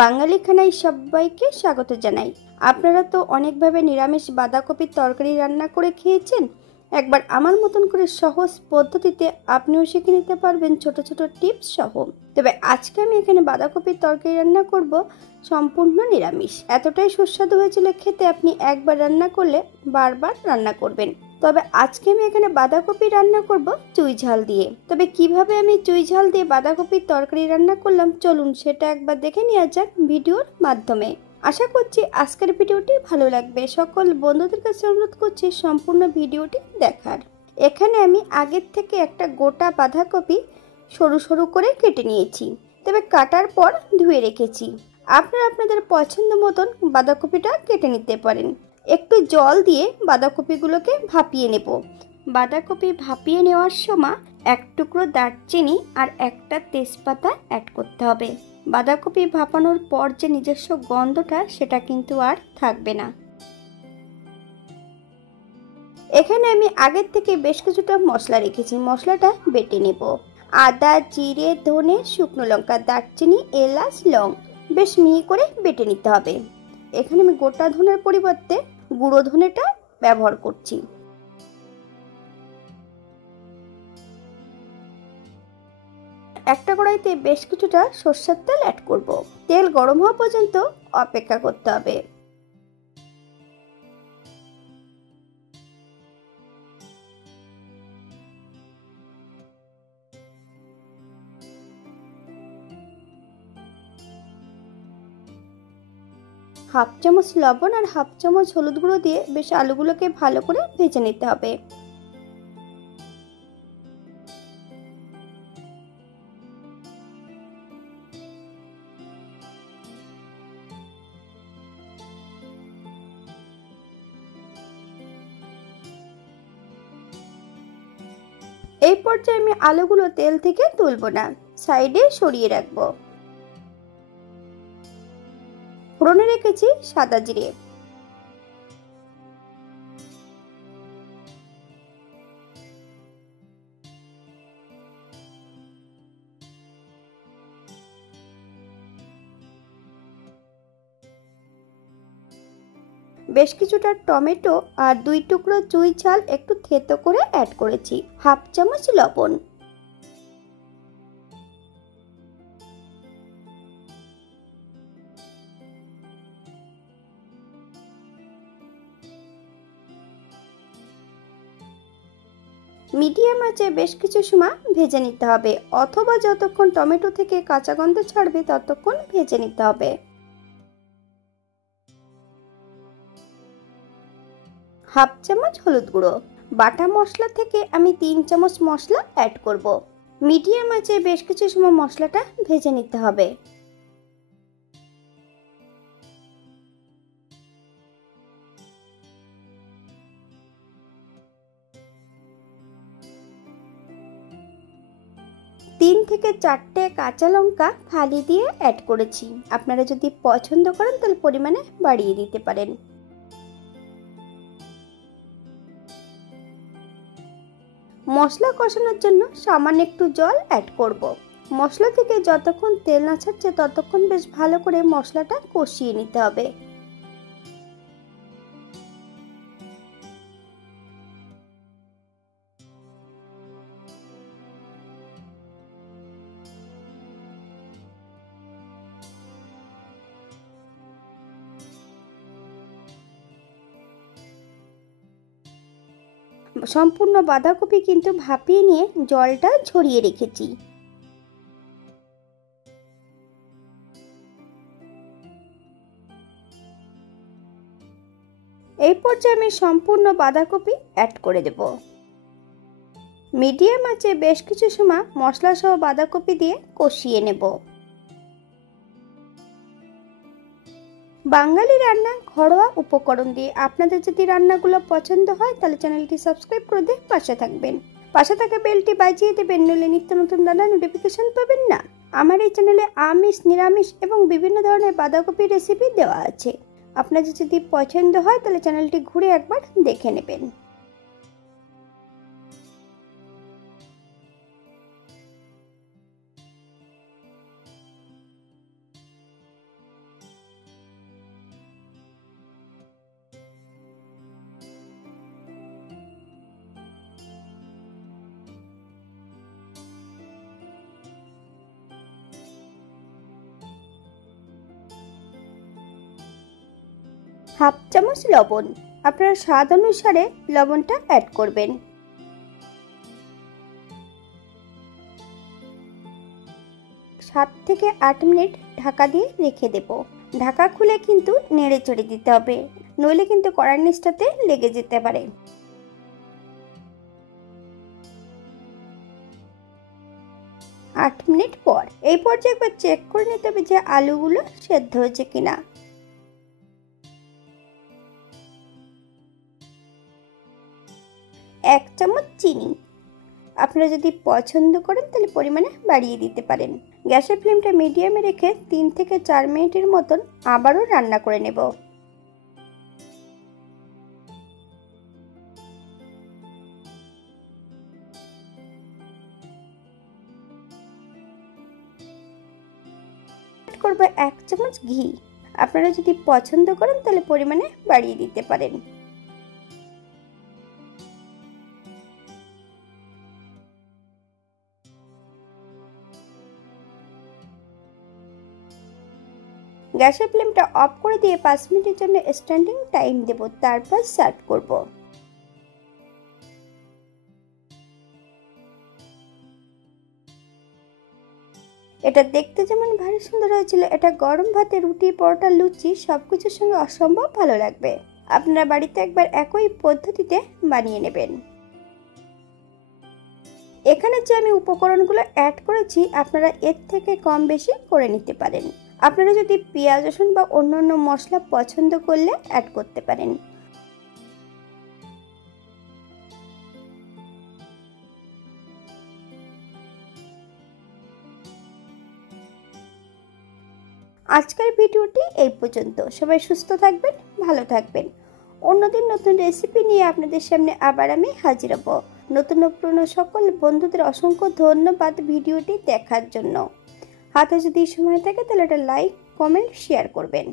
বাঙালি খানায় সবাইকে স্বাগত জানাই। আপনারা তো অনেকভাবে নিরামিষ বাঁধাকপির তরকারি রান্না করে খেয়েছেন। একবার আমার মতন করে সহজ পদ্ধতিতে আপনিও শিখে নিতে পারবেন ছোট ছোট টিপস সহ। তবে আজকে আমি এখানে বাঁধাকপির তরকারি রান্না করব সম্পূর্ণ নিরামিষ। এতটাই সুস্বাদু হয়েছিল খেতে, আপনি একবার রান্না করলে বারবার রান্না করবেন। তবে আজকে আমি এখানে বাঁধাকপি রান্না করব চুই ঝাল দিয়ে। তবে কিভাবে আমি চুই ঝাল দিয়ে বাঁধাকপির তরকারি রান্না করলাম, চলুন সেটা একবার দেখে নেওয়া যাক ভিডিওর মাধ্যমে। আশা করছি আজকের ভিডিওটি ভালো লাগবে। সকল বন্ধুদের কাছে অনুরোধ করছি সম্পূর্ণ ভিডিওটি দেখার। এখানে আমি আগের থেকে একটা গোটা বাঁধাকপি সরু সরু করে কেটে নিয়েছি। তবে কাটার পর ধুয়ে রেখেছি। আপনারা আপনাদের পছন্দ মতন বাঁধাকপিটা কেটে নিতে পারেন। একটু জল দিয়ে বাঁধাকপিগুলোকে ভাপিয়ে নেব। বাঁধাকপি ভাপিয়ে নেওয়ার সময় এক টুকরো দারচিনি আর একটা তেজপাতা অ্যাড করতে হবে। বাঁধাকপি ভাপানোর পর যে নিজস্ব গন্ধটা সেটা কিন্তু আর থাকবে না। এখানে আমি আগের থেকে বেশ কিছুটা মশলা রেখেছি, মশলাটা বেটে নেব। আদা, জিরে, ধনে, শুকনো লঙ্কা, দারচিনি, এলাচ, লং বেশ মিহি করে বেটে নিতে হবে। এখানে আমি গোটা ধনের পরিবর্তে গুঁড়ো ধনেটা ব্যবহার করছি। একটা কড়াইতে বেশ কিছুটা সরষের তেল অ্যাড করব। তেল গরম হওয়া পর্যন্ত অপেক্ষা করতে হবে। হাফ চামচ লবণ আর হাফ চামচ হলুদ গুঁড়ো দিয়ে বেশ আলুগুলোকে ভালো করে ভেজে নিতে হবে। এই পর্যায়ে আমি আলুগুলো তেল থেকে তুলব না, সাইডে সরিয়ে রাখবো। ফোড়নে রেখেছি সাদা জিরে, বেশ কিছুটা টমেটো আর 2 টুকরো চুই ঝাল একটু থেতো করে অ্যাড করেছি, হাফ চামচ লবণ। মিডিয়াম আঁচে বেশ কিছু সময় ভেজে নিতে হবে, অথবা যতক্ষণ টমেটো থেকে কাঁচা গন্ধ ছাড়বে ততক্ষণ ভেজে নিতে হবে। হাফ চামচ হলুদ গুঁড়ো। বাটা মশলা থেকে আমি 3 চামচ মশলা অ্যাড করব। মিডিয়াম আঁচে বেশ কিছু সময় মশলাটা ভেজে নিতে হবে। তিন থেকে চারটে কাঁচা লঙ্কা ফালি দিয়ে অ্যাড করেছি। আপনারা যদি পছন্দ করেন তাহলে পরিমাণে বাড়িয়ে দিতে পারেন। মশলা কষানোর জন্য সামান্য একটু জল অ্যাড করব। মশলা থেকে যতক্ষণ তেল না ছাড়ছে ততক্ষণ বেশ ভালো করে মশলাটা কষিয়ে নিতে হবে। সম্পূর্ণ বাঁধাকপি কিন্তু ভাপিয়ে নিয়ে জলটা ঝরিয়ে রেখেছি। এই পর্যায়ে আমি সম্পূর্ণ বাঁধাকপি অ্যাড করে দেব। মিডিয়াম আঁচে বেশ কিছু সময় মশলা সহ বাঁধাকপি দিয়ে কষিয়ে নেব। বাঙালি রান্না ঘরোয়া উপকরণ দিয়ে। আপনাদের যদি রান্নাগুলো পছন্দ হয় তাহলে চ্যানেলটি সাবস্ক্রাইব করে দিয়ে পাশে থাকবেন। পাশে থাকা বেলটি বাজিয়ে দেবেন, নইলে নিত্য নতুন রান্নার নোটিফিকেশন পাবেন না। আমার এই চ্যানেলে আমিষ, নিরামিষ এবং বিভিন্ন ধরনের বাঁধাকপি রেসিপি দেওয়া আছে। আপনাদের যদি পছন্দ হয় তাহলে চ্যানেলটি ঘুরে একবার দেখে নেবেন। হাফ চামচ লবণ। আপনারা স্বাদ অনুসারে লবণটা অ্যাড করবেন। 7 থেকে 8 মিনিট ঢাকা দিয়ে রেখে দেব। ঢাকা খুলে কিন্তু নেড়ে চেড়ে দিতে হবে, নইলে কিন্তু কড়ার নিচটাতে লেগে যেতে পারে। 8 মিনিট পর এই পর্যায়ে একবার চেক করে নিতে হবে যে আলুগুলো সেদ্ধ হয়েছে কিনা। এক চামচ চিনি। আপনারা যদি পছন্দ করেন তাহলে পরিমাণে বাড়িয়ে দিতে পারেন। গ্যাসের ফ্লেমটা মিডিয়ামে রেখে 3 থেকে 4 মিনিটের মতন আবারও রান্না করে নেব। অ্যাড করব 1 চামচ ঘি। আপনারা যদি পছন্দ করেন তাহলে পরিমাণে বাড়িয়ে দিতে পারেন। গ্যাসের ফ্লেমটা অফ করে দিয়ে 5 মিনিটের জন্য স্ট্যান্ডিং টাইম দেব, তারপর সার্ভ করব। এটা দেখতে যেমন ভারী সুন্দর হয়েছিল, এটা গরম ভাতে, রুটি, পরোটা, লুচি সবকিছুর সঙ্গে অসম্ভব ভালো লাগবে। আপনারা বাড়িতে একবার একই পদ্ধতিতে বানিয়ে নেবেন। এখানে যে আমি উপকরণগুলো অ্যাড করেছি আপনারা এর থেকে কম বেশি করে নিতে পারেন। আপনারা যদি পেঁয়াজ, রসুন বা অন্যান্য মশলা পছন্দ করলে অ্যাড করতে পারেন। আজকের ভিডিওটি এই পর্যন্ত। সবাই সুস্থ থাকবেন, ভালো থাকবেন। অন্যদিন নতুন রেসিপি নিয়ে আপনাদের সামনে আবার আমি হাজির হব। নতুন ও পুরনো সকল বন্ধুদের অসংখ্য ধন্যবাদ ভিডিওটি দেখার জন্য। হাতে যদি সময় থাকে তাহলে একটা লাইক, কমেন্ট, শেয়ার করবেন।